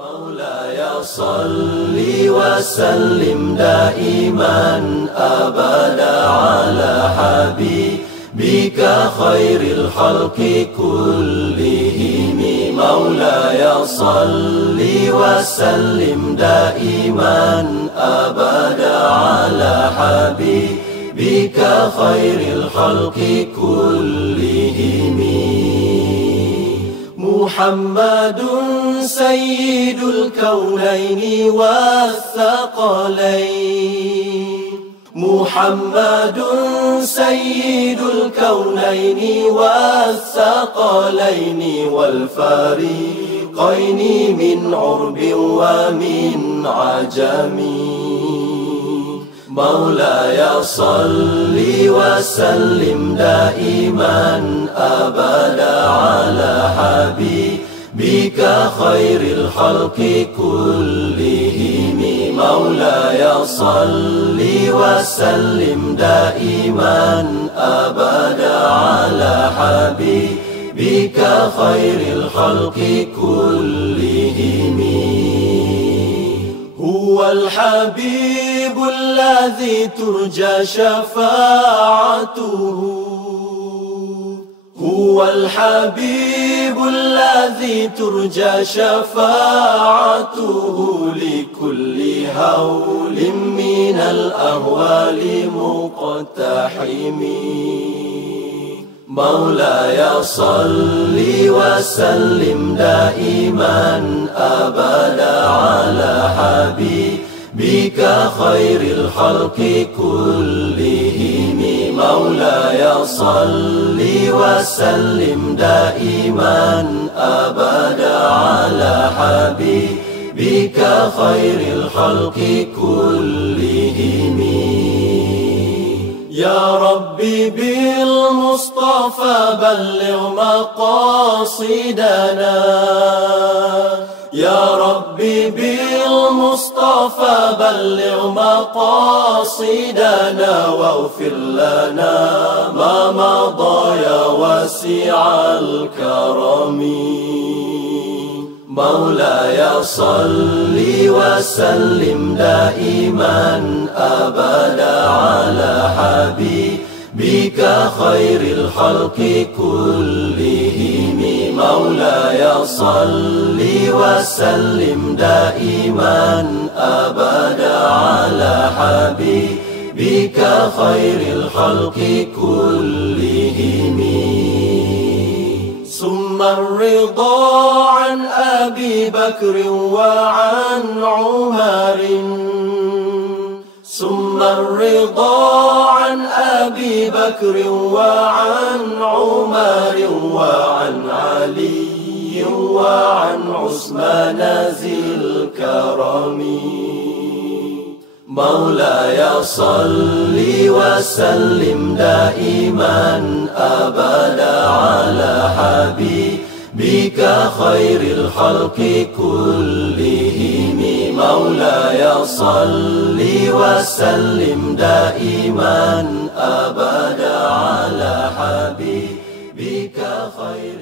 مولاي صل وسلم دائما أبدا على حبيبك خير الخلق كلهم. مولاي صل وسلم دائما أبدا على حبيبك خير الخلق كلهم. محمد سيد الكونين والثقلين. محمد سيد الكونين والثقلين والفريقين من عرب ومن عجم. مولاي صل وسلم دائما أبدا على حبيبك خير الخلق كلهم. مولاي صل وسلم دائما أبدا على حبيبك خير الخلق كلهم. هو الحبيب الذي ترجى شفاعته. هو الحبيب الذي ترجى شفاعته لكل هول من الأهوال مقتحم. مولاي صل وسلم دائما أبدا على حبيبك خير الخلق كلهم. مولاي صل وسلم دائما أبدا على حبيبك خير الخلق كلهم. يا ربي بالمصطفى بلغ مقاصدنا. يا ربي بالمصطفى بلغ مقاصدنا واغفر لنا ما مضى يا واسع الكرم. مولاي صل وسلم دائما أبدا على حبيبك خير الخلق كلهم. مولاي صل وسلم دائما أبدا على حبيبك خير الخلق كلهم. ثم الرضا عن أبي بكر وعن عمر. ثم الرضا عن أبي بكر وعن عمر وعن علي وعن عثمان ذي الكرم. مولاي صل وسلم دائما أبدا على حبيبك خير الخلق كلهم. مولاي صل وسلم دائما أبدا على حبيبك خير